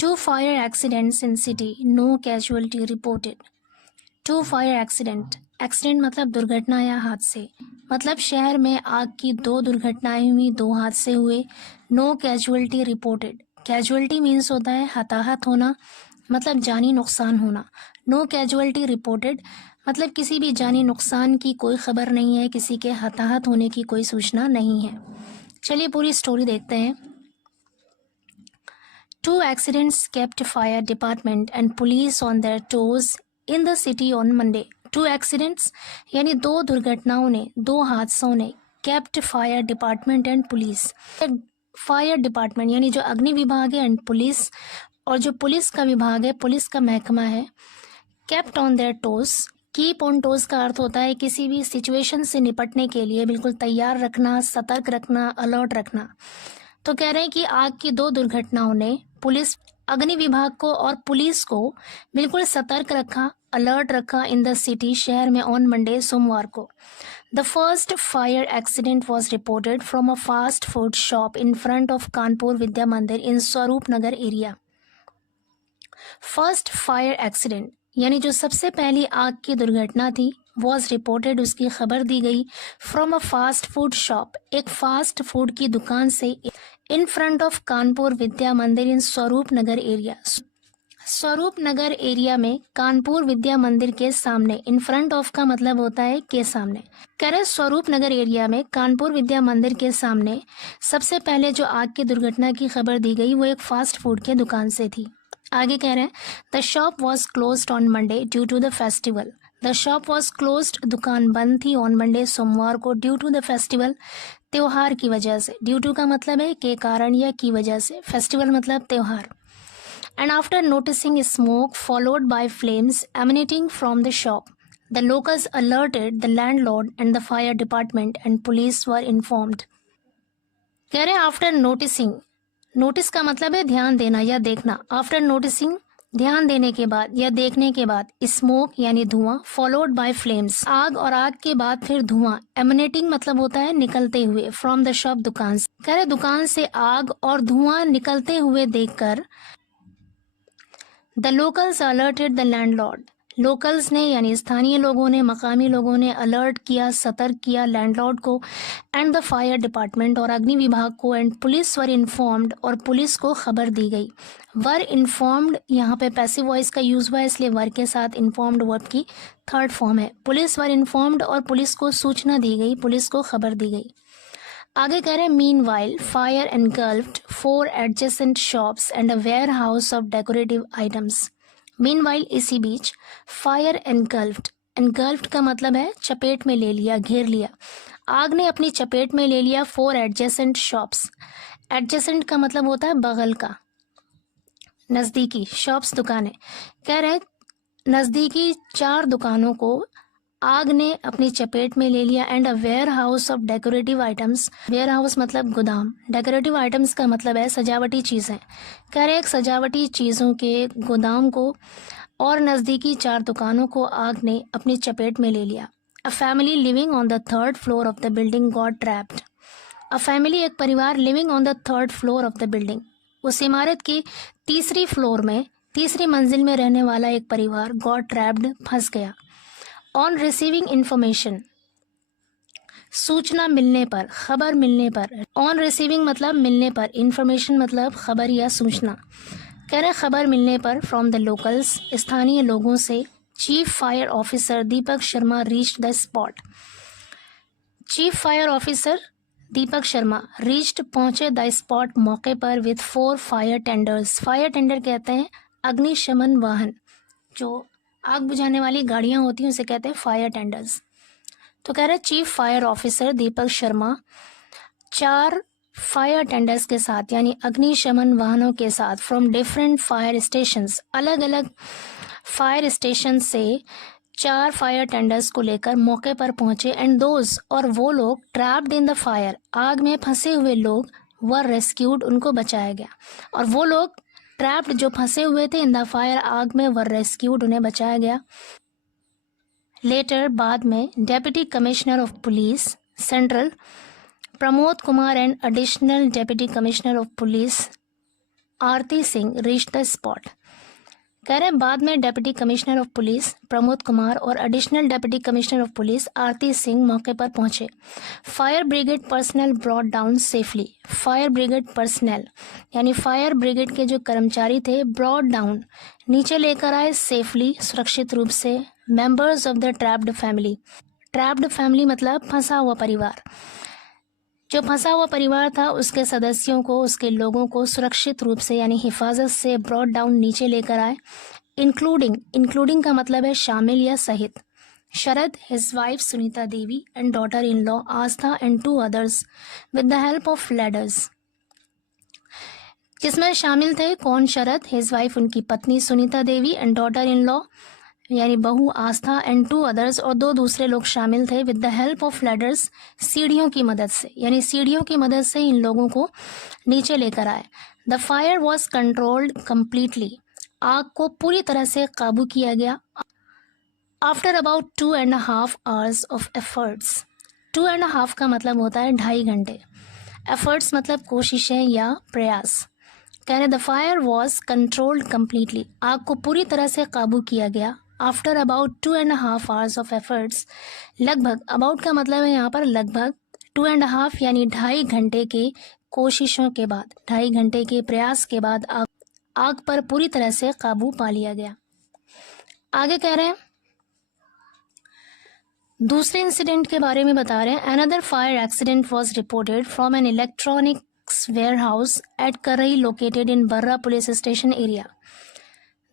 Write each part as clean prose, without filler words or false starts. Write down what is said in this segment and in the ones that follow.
Two fire accidents in city, no casualty reported. Two fire accident मतलब दुर्घटना या हादसे। मतलब शहर में आग की दो दुर्घटनाएं हुई, दो हादसे हुए। No casualty reported. Casualty means होता है हताहत होना, मतलब जानी नुकसान होना। नो कैजुअलिटी रिपोर्टेड मतलब किसी भी जानी नुकसान की कोई खबर नहीं है, किसी के हताहत होने की कोई सूचना नहीं है। चलिए पूरी स्टोरी देखते हैं। Two accidents kept fire department and police on their toes in the city on Monday. Two accidents यानी दो दुर्घटनाओं ने, दो हादसों ने kept fire department and police. Fire department यानी जो अग्नि विभाग है एंड पुलिस, और जो पुलिस का विभाग है, पुलिस का महकमा है, kept on their toes. Keep on toes का अर्थ होता है किसी भी सिचुएशन से निपटने के लिए बिल्कुल तैयार रखना, सतर्क रखना, अलर्ट रखना। तो कह रहे हैं कि आग की दो दुर्घटनाओं ने पुलिस, अग्नि विभाग को और पुलिस को बिल्कुल सतर्क रखा, अलर्ट रखा इन द सिटी, शहर में ऑन मंडे, सोमवार को। The first fire accident was reported from a fast food shop in front of Kanpur Vidya Mandir in Swaroop Nagar area. First fire accident यानी जो सबसे पहली आग की दुर्घटना थी, वॉज रिपोर्टेड उसकी खबर दी गई, from a fast food shop एक फास्ट फूड की दुकान से, इन front of Kanpur Vidya Mandir in Swaroop Nagar area. स्वरूप नगर एरिया में कानपुर विद्या मंदिर के सामने, इन फ्रंट ऑफ का मतलब होता है के सामने। कह रहे स्वरूप नगर एरिया में कानपुर विद्या मंदिर के सामने सबसे पहले जो आग की दुर्घटना की खबर दी गई वो एक फास्ट फूड के दुकान से थी। आगे कह रहे हैं the shop was closed on Monday due to the festival. The shop was closed दुकान बंद थी, ऑन मंडे सोमवार को, ड्यू टू द फेस्टिवल त्योहार की वजह से। ड्यू टू का मतलब है के कारण या की वजह से, फेस्टिवल मतलब त्योहार। And after noticing smoke followed by flames emanating from the shop, the locals alerted the landlord and the fire department and police were informed. कह रहे हैं आफ्टर नोटिसिंग, नोटिस का मतलब है ध्यान देना या देखना। आफ्टर नोटिसिंग ध्यान देने के बाद या देखने के बाद, स्मोक यानी धुआं, फॉलोड बाय फ्लेम्स आग, और आग के बाद फिर धुआं। एमिनेटिंग मतलब होता है निकलते हुए, फ्रॉम द शॉप दुकान से। कह रहे दुकान से आग और धुआं निकलते हुए देखकर the locals alerted the landlord, locals ने यानी स्थानीय लोगों ने, मकामी लोगों ने अलर्ट किया, सतर्क किया लैंडलॉर्ड को, एंड द फायर डिपार्टमेंट और अग्नि विभाग को, एंड पुलिस वर इन्फॉर्म्ड और पुलिस को खबर दी गई। वर इन्फॉर्म्ड यहाँ पे पैसिव वॉइस का यूज हुआ है, इसलिए वर के साथ इन्फॉर्म्ड वर्ब की थर्ड फॉर्म है। पुलिस वर इन्फॉर्म्ड और पुलिस को सूचना दी गई, पुलिस को खबर दी गई। आगे कह रहे हैं meanwhile fire engulfed 4 adjacent shops and a warehouse of decorative items. Meanwhile इसी बीच, फायर एनगल्फ्ड, एनगल्फ्ड का मतलब है चपेट में ले लिया, घेर लिया। आग ने अपनी चपेट में ले लिया 4 एडजेसेंट शॉप्स। एडजेसेंट का मतलब होता है बगल का, नज़दीकी, शॉप्स दुकानें। कह रहे नज़दीकी 4 दुकानों को आग ने अपनी चपेट में ले लिया, and a warehouse of decorative items, warehouse मतलब गोदाम, डेकोरेटिव आइटम्स का मतलब है सजावटी चीज़ें। कह रहे एक सजावटी चीज़ों के गोदाम को और नज़दीकी 4 दुकानों को आग ने अपनी चपेट में ले लिया। A family living on the 3rd floor of the building got trapped. A family एक परिवार, living on the 3rd floor of the building, उस इमारत की तीसरी फ्लोर में, तीसरी मंजिल में रहने वाला एक परिवार, गॉट ट्रैप्ड फंस गया। ऑन रिसीविंग इंफॉर्मेशन, सूचना मिलने पर, खबर मिलने पर। ऑन रिसीविंग मतलब मिलने पर, इंफॉर्मेशन मतलब खबर या सूचना। कह रहे खबर मिलने पर, फ्रॉम द लोकल्स स्थानीय लोगों से, chief fire officer Deepak Sharma reached the spot. Chief fire officer Deepak Sharma reached पहुंचे द स्पॉट मौके पर, with 4 fire tenders. Fire tender कहते हैं अग्निशमन वाहन, जो आग बुझाने वाली गाड़ियां होती हैं उसे कहते हैं फायर टेंडर्स। तो कह रहे chief fire officer Deepak Sharma 4 fire tenders के साथ यानी अग्निशमन वाहनों के साथ, फ्रॉम डिफरेंट फायर स्टेशंस, अलग अलग फायर स्टेशन से 4 फायर टेंडर्स को लेकर मौके पर पहुंचे, एंड दोज और वो लोग, ट्रैप्ड इन द फायर आग में फंसे हुए लोग, वर रेस्क्यूड उनको बचाया गया। और वो लोग ट्रैप्ड जो फंसे हुए थे इन द फायर आग में, वर रेस्क्यूड उन्हें बचाया गया। लेटर बाद में, deputy commissioner of police central Pramod Kumar and additional deputy commissioner of police Aarti Singh reached the spot. कह रहे हैं बाद में deputy commissioner of police Pramod Kumar और additional deputy commissioner of police Aarti Singh मौके पर पहुंचे। Fire brigade personnel brought down safely. Fire brigade personnel यानी फायर ब्रिगेड के जो कर्मचारी थे ब्रॉट डाउन नीचे लेकर आए सेफली सुरक्षित रूप से members of the trapped family. Trapped family मतलब फंसा हुआ परिवार। जो फंसा हुआ परिवार था उसके सदस्यों को उसके लोगों को सुरक्षित रूप से यानी हिफाजत से ब्रॉड डाउन नीचे लेकर आए। इंक्लूडिंग का मतलब है शामिल या सहित। Sharad, his wife Sunita Devi and daughter in law Aastha and 2 others with the help of ladders. जिसमें शामिल थे कौन? शरद, हिज वाइफ उनकी पत्नी Sunita Devi and daughter in law यानी बहू आस्था एंड 2 अदर्स और 2 दूसरे लोग शामिल थे with the help of ladders सीढ़ियों की मदद से यानी सीढ़ियों की मदद से इन लोगों को नीचे लेकर आए। The fire was controlled completely. आग को पूरी तरह से काबू किया गया। After about 2.5 hours of efforts. 2.5 का मतलब होता है 2.5 घंटे। एफर्ट्स मतलब कोशिशें या प्रयास। कह रहे the fire was controlled completely. आग को पूरी तरह से काबू किया गया। After about 2.5 hours of efforts. लगभग, अबाउट का मतलब है यहाँ पर लगभग, 2.5 यानी 2.5 घंटे के कोशिशों के बाद, 2.5 घंटे के प्रयास के बाद आग पर पूरी तरह से काबू पा लिया गया। आगे कह रहे हैं दूसरे इंसिडेंट के बारे में बता रहे हैं। Another fire accident was reported from an electronics warehouse at Karhi located in Barra police station area.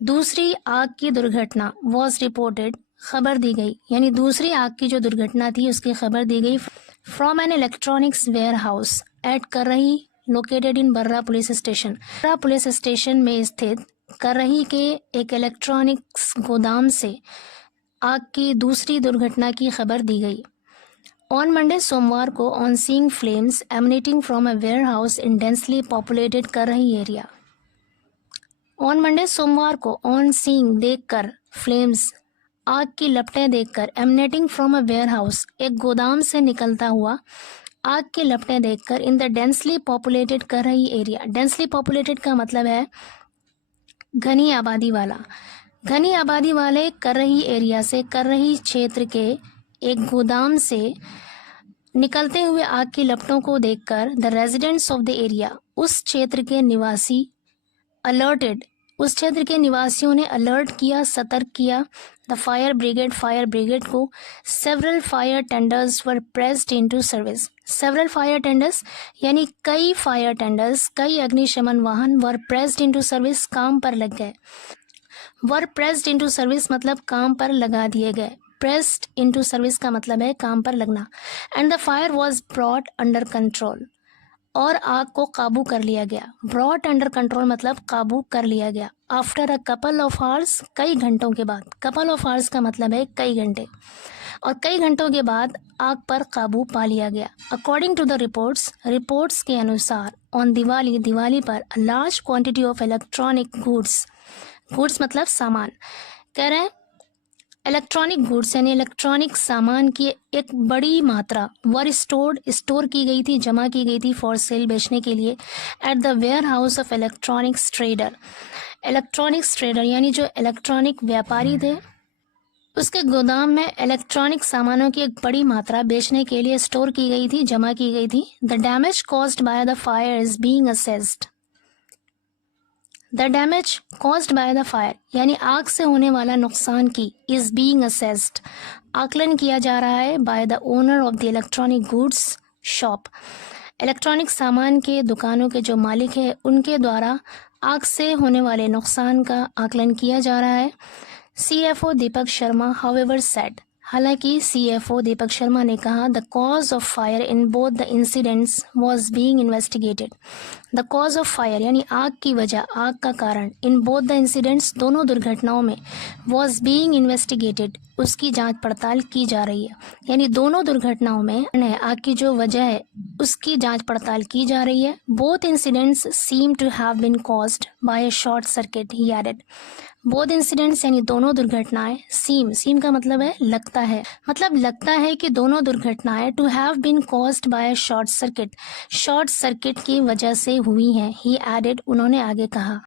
दूसरी आग की दुर्घटना वॉज रिपोर्टेड, खबर दी गई यानी दूसरी आग की जो दुर्घटना थी उसकी खबर दी गई from an electronics warehouse at Karhi located in Barra police station. Barra police station में स्थित करही के एक इलेक्ट्रॉनिक्स गोदाम से आग की दूसरी दुर्घटना की खबर दी गई। ऑन मंडे सोमवार को on seeing flames emanating from a warehouse in densely populated Karhi area. On Monday सोमवार को ऑन सीइंग देखकर, फ्लेम्स आग की लपटें देखकर, एमनेटिंग फ्रॉम अ वेयर हाउस एक गोदाम से निकलता हुआ आग की लपटें देखकर in the densely populated Karhi area. Densely populated का मतलब है घनी आबादी वाला। घनी आबादी वाले करही एरिया से, करही क्षेत्र के एक गोदाम से निकलते हुए आग की लपटों को देखकर the residents of the area, उस क्षेत्र के निवासी अलर्टेड, उस क्षेत्र के निवासियों ने अलर्ट किया, सतर्क किया द फायर ब्रिगेड को। Several fire tenders were pressed into service. Several fire tenders यानी कई फायर टेंडर्स, कई अग्निशमन वाहन वर प्रेस्ड इनटू सर्विस, काम पर लग गए। वर प्रेस्ड इनटू सर्विस मतलब काम पर लगा दिए गए। प्रेस्ड इनटू सर्विस का मतलब है काम पर लगना। And the fire was brought under control, और आग को काबू कर लिया गया। ब्रॉट अंडर कंट्रोल मतलब काबू कर लिया गया। After a couple of hours, कई घंटों के बाद। कपल ऑफ आवर्स का मतलब है कई घंटे, और कई घंटों के बाद आग पर काबू पा लिया गया। अकॉर्डिंग टू द रिपोर्ट्स के अनुसार ऑन दिवाली पर large quantity of electronic goods मतलब सामान। कह रहे हैं इलेक्ट्रॉनिक गुड्स यानी इलेक्ट्रॉनिक सामान की एक बड़ी मात्रा वर स्टोर की गई थी, जमा की गई थी फॉर सेल, बेचने के लिए, at the warehouse of electronics trader यानी जो इलेक्ट्रॉनिक व्यापारी थे उसके गोदाम में इलेक्ट्रॉनिक सामानों की एक बड़ी मात्रा बेचने के लिए स्टोर की गई थी, जमा की गई थी। The damage caused by the fire is being assessed. The damage caused by the fire यानी आग से होने वाला नुकसान की इज बीइंग असेस्ड, आकलन किया जा रहा है by the owner of the electronic goods shop. Electronic सामान के दुकानों के जो मालिक है उनके द्वारा आग से होने वाले नुकसान का आकलन किया जा रहा है। CFO Deepak Sharma however said, हालांकि CFO दीपक शर्मा ने कहा the cause of fire in both the incidents was being investigated. The cause of fire यानी आग की वजह, आग का कारण, इन बोथ द इंसिडेंट्स दोनों दुर्घटनाओं में, वॉज बीइंग इन्वेस्टिगेटेड उसकी जांच पड़ताल की जा रही है। यानी दोनों दुर्घटनाओं में आग की जो वजह है उसकी जांच पड़ताल की जा रही है। Both incidents seem to have been caused by a short circuit, he added. Both incidents यानी दोनों दुर्घटनाएं सीम का मतलब है लगता है, मतलब लगता है कि दोनों दुर्घटनाएं to have been caused by short circuit की वजह से हुई हैं। ही एडेड, उन्होंने आगे कहा।